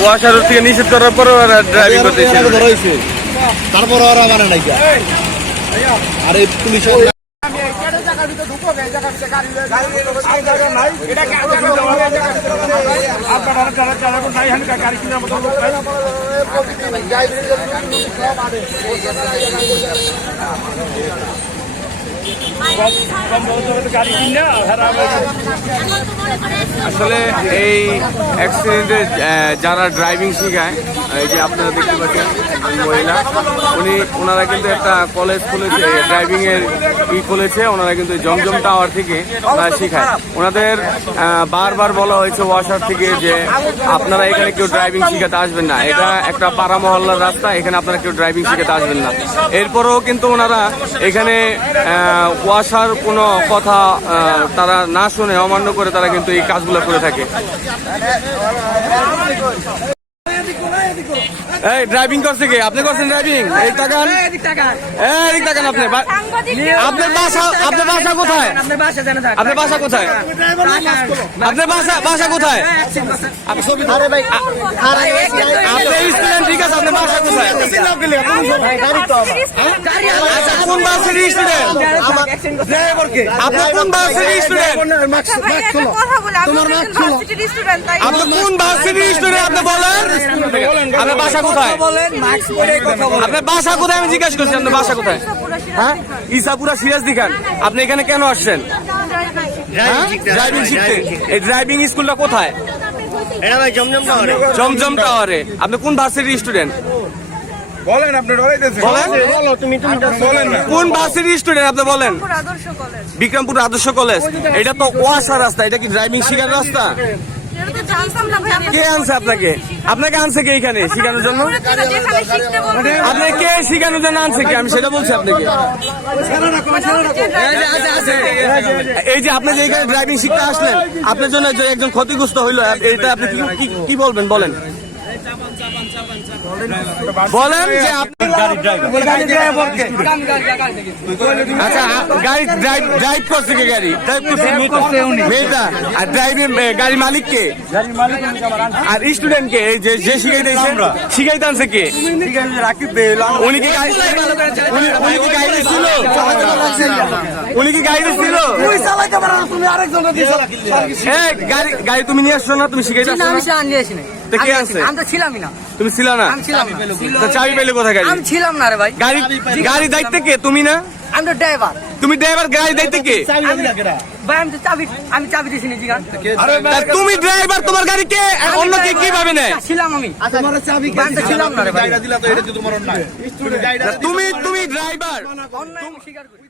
Washer থেকে নিষেধ করার পরেও ওরা ড্রাইভিং করতে এসেছিল। তারপর ওরা মানে নাই আরে পুলিশ Thank you. আসলে এই অ্যাক্সিডেন্টে যারা ড্রাইভিং শেখায় এই যে আপনারা দেখতে পাচ্ছেন মহিলা উনি ওনারা কিন্তু একটা কলেজ খুলেছে ড্রাইভিংয়ের ই খুলেছে ওনারা কিন্তু জমজম টাওয়ার থেকে শেখায়। ওনাদের বারবার বলা হয়েছে ওয়াশার থেকে যে আপনারা এখানে কেউ ড্রাইভিং শিখাতে আসবেন না। এটা একটা পাড়া মহল্লার রাস্তা এখানে আপনারা কেউ ড্রাইভিং শিখাতে আসবেন না। এরপরেও কিন্তু ওনারা এখানে আহ, ওয়াশার কোনো কথা তারা না শুনে অমান্য করে তারা কিন্তু এই কাজগুলো করে থাকে। এই ড্রাইভিং করছে কে? আপনি করছেন ড্রাইভিং এই তাকান। এই এদিক তাকান। আপনি। আপনার বাসা আপনার বাসা কোথায়? আপনার বাসা কোথায়? আপনার বাসা বাসা কোথায়? আপনি ছবি আরে ভাই আপনি স্টুডেন্ট ঠিক আছে আপনার বাসা কোথায়? আচ্ছা কোন বাসের স্টুডেন্ট আপনি কোন বাসের স্টুডেন্ট তাই আপনি কোন বাসের স্টুডেন্ট আপনি বলেন? আপনার বাসা কোথায়? আপনার বাসা কোথায়? আমি জিজ্ঞাসা করছি আপনার বাসা কোথায়? হ্যাঁ? ইসাপুরা সিরাজদি খান আপনি এখানে কেন আসছেন? ড্রাইভিং শিখতে। এই ড্রাইভিং স্কুলটা কোথায়? জমজম টাওয়ারে। আপনি কোন ভার্সিটির স্টুডেন্ট বলেন আপনি ডরাইতেছেন বলেন। বলেন কোন ভার্সিটির স্টুডেন্ট আপনি বলেন? বিক্রমপুর আদর্শ কলেজ। এটা তো ওয়াসা রাস্তা এটা কি ড্রাইভিং শেখার রাস্তা? কে আনছে আপনাকে? আপনাকে আনছে কে এখানে শিখানোর জন্য? আপনাকে আপনি কে শিখানোর জন্য আনছে কি? আমি সেটা বলছি আপনাকে। এই যে আপনি যে এখানে ড্রাইভিং শিখতে আসলেন আপনার জন্য যে একজন ক্ষতিগ্রস্ত হইল এটা আপনি কি বলবেন? বলেন। বলেন যে আপনি আচ্ছা গাড়ি ড্রাইভ ড্রাইভ করছে কে গাড়ি ড্রাইভ করছে মেয়েটা আর ড্রাইভিং গাড়ি মালিক কে আর স্টুডেন্ট কে যে যে শিখাইতেছে শিখাইতে আনছে কে উনি কি গাড়ি উনি- উনি কি গাড়ি ছিল উনি কি গাড়ি ছিল গাড়ি গাড়ি তুমি নিয়ে আসছো না তুমি শিখাইতে আসছো না কে আমি আমি তো ছিলামই না। তুমি ছিল না? আমি ছিলাম না। চাবি পেলে কোথায়? গাড়ি? আমি ছিলাম না রে ভাই। গাড়ি গাড়ি দায়িত্ব কে? তুমি না? আমি তো ড্রাইভার। তুমি ড্রাইভার গাড়ি দায়িত্ব কে? ভাই আমি তো চাবি আমি চাবি দিছি নিজে গান। তুমি ড্রাইভার তোমার গাড়ি কে? অন্য কে কীভাবে নেয়? ছিলাম আমি। ভাই, আমি ছিলাম না রে ভাই। দিলা তো এটা তো তোমার নাই তুমি তুমি ড্রাইভার। অন্যায় স্বীকার করি।